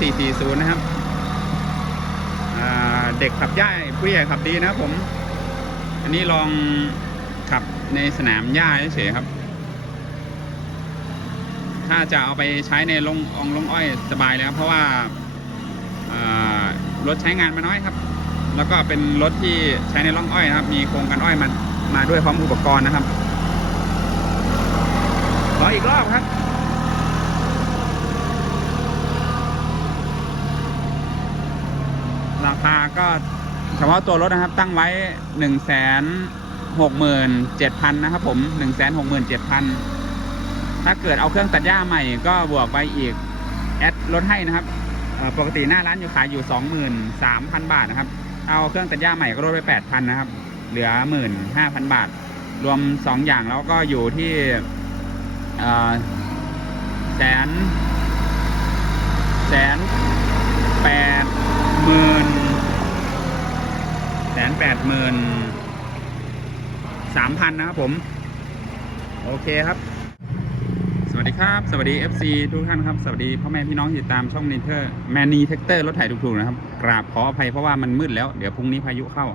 440 นะครับเด็กขับย่ายผู้ใหญ่ขับดีนะผม อันนี้ลองขับในสนามหญ้าเฉยครับ ถ้าจะเอาไปใช้ในลงอองลงอ้อยสบายเลยครับเพราะว่ารถใช้งานมาน้อยครับ แล้วก็เป็นรถที่ใช้ในร่องอ้อยนะครับ มีโครงการอ้อยมามาด้วยพร้อมอุปกรณ์นะครับขออีกรอบครับ ราคาก็เฉพาะตัวรถนะครับตั้งไว้หนึ่งแสนหกหมื่นเจ็ดพันนะครับผมหนึ่งแสนหกหมื่นเจ็ดพันถ้าเกิดเอาเครื่องตัดหญ้าใหม่ก็บวกไปอีก แอดลดให้นะครับปกติหน้าร้านอยู่ขายอยู่สองหมื่นสามพันบาทนะครับ เอาเครื่องตัดหญ้าใหม่ก็ลดไปแปดพันนะครับ เหลือหมื่นห้าพันบาท รวมสองอย่างแล้วก็อยู่ที่แสนแสนแปดหมื่น แปดหมื่นสามพันนะครับผม โอเคครับ สวัสดีครับ สวัสดี FC ทุกท่านครับ สวัสดีพ่อแม่พี่น้องที่ติดตามช่องนิเทอร์แมนนีเทคเตอร์รถไถถูกๆนะครับ กราบขออภัยเพราะว่ามันมืดแล้ว เดี๋ยวพรุ่งนี้พายุเข้า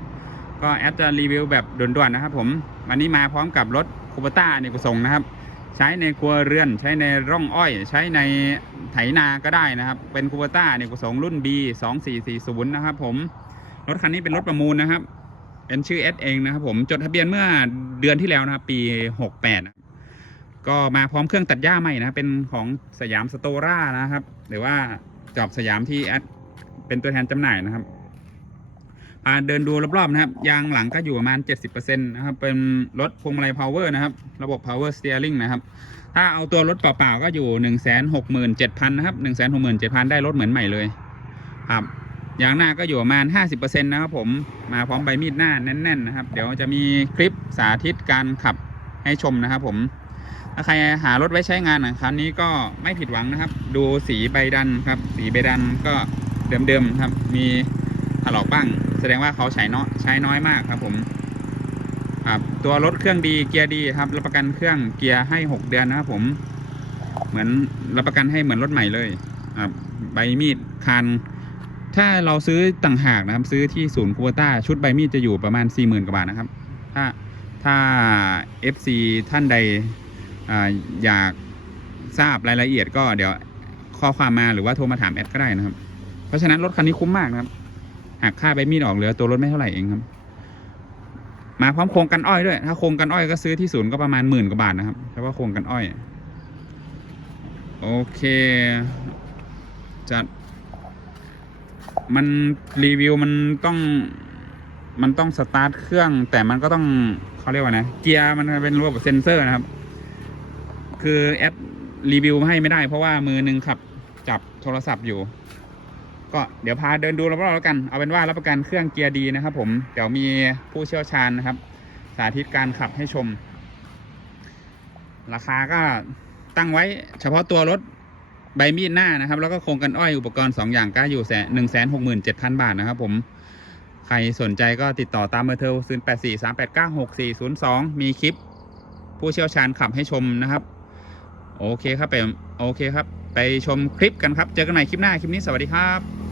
ก็แอดจะรีวิวแบบด่วนๆนะครับผม วันนี้มาพร้อมกับรถคูปต้าเนี่ยกุส่งนะครับ ใช้ในครัวเรือน ใช้ในร่องอ้อย ใช้ในไถนาก็ได้นะครับ เป็นคูปต้าเนี่ยกุส่งรุ่น B 2440นะครับผม รถคันนี้เป็นรถประมูลนะครับ เป็นชื่อ S เองนะครับผมจดทะเบียนเมื่อเดือนที่แล้วนะครับปี 68นะครับก็มาพร้อมเครื่องตัดหญ้าใหม่นะเป็นของสยามสโตร่านะครับ หรือว่าจอบสยามที่แอดเป็นตัวแทนจำหน่ายนะครับพาเดินดูรอบๆนะครับ ยางหลังก็อยู่ประมาณ 70%นะครับ เป็นรถพวงมาลัย power นะครับ ระบบ power steering นะครับ ถ้าเอาตัวรถเปล่าๆก็อยู่ 167,000 นะครับ 167,000 ได้รถเหมือนใหม่เลยครับ ยางหน้าก็อยู่ประมาณ 50%นะครับผมมาพร้อมใบมีดหน้าแน่นๆนะครับ เดี๋ยวจะมีคลิปสาธิตการขับให้ชมนะครับผม ถ้าใครหารถไว้ใช้งานนะคันนี้ก็ไม่ผิดหวังนะครับ ดูสีใบดันครับ สีใบดันก็เดิมๆครับ มีถลอกบ้าง แสดงว่าเขาใช้น้อยใช้น้อยมากครับผมครับตัวรถเครื่องดีเกียร์ดีครับรับประกันเครื่องเกียร์ให้ 6 เดือนนะครับผม เหมือนรับประกันให้เหมือนรถใหม่เลยครับใบมีดคัน ถ้าเราซื้อต่างหากนะครับ ซื้อที่ศูนย์คูเปต้าชุดใบมีดจะอยู่ประมาณ 4 0,000 กว่าบาทนะครับ ถ้าถ้า FC ท่านใดออยากทราบรายละเอียดก็เดี๋ยวข้อความมาหรือว่าโทรมาถามแอดก็ได้นะครับ เพราะฉะนั้นรถคันนี้คุ้มมากนะครับ หากค่าใบมีดออกเหลือตัวรถไม่เท่าไหร่เองครับ มาพร้อมโครงกันอ้อยด้วย ถ้าโครงกันอ้อยก็ซื้อที่ศูนย์ก็ประมาณหมื่นกว่าบาทนะครับเฉพาะโครงกันอ้อย โอเค จัด มันรีวิวมันต้องมันต้องสตาร์ทเครื่อง แต่มันก็ต้องเขาเรียกว่านะเกียร์มันเป็นระบบเซ็นเซอร์นะครับ คือแอดรีวิวให้ไม่ได้เพราะว่ามือหนึ่งขับจับโทรศัพท์อยู่ ก็เดี๋ยวพาเดินดูรอบๆแล้วกันเอาเป็นว่ารับประกันเครื่องเกียร์ดีนะครับ ผมเดี๋ยวมีผู้เชี่ยวชาญนะครับ สาธิตการขับให้ชม ราคาก็ตั้งไว้เฉพาะตัวรถ ใบมีดหน้านะครับ แล้วก็โครงกันอ้อยอุปกรณ์ 2 อย่างก็อยู่แสนหนึ่งแสนหกหมื่นเจ็ดพันบาทนะครับผม ใครสนใจก็ติดต่อตามเบอร์โทร0 8 4 3 8 9 6 4 0 2มีคลิป ผู้เชี่ยวชาญขับให้ชมนะครับ โอเคครับไปโอเคครับ ไปชมคลิปกันครับ เจอกันใหม่คลิปหน้าคลิปนี้สวัสดีครับ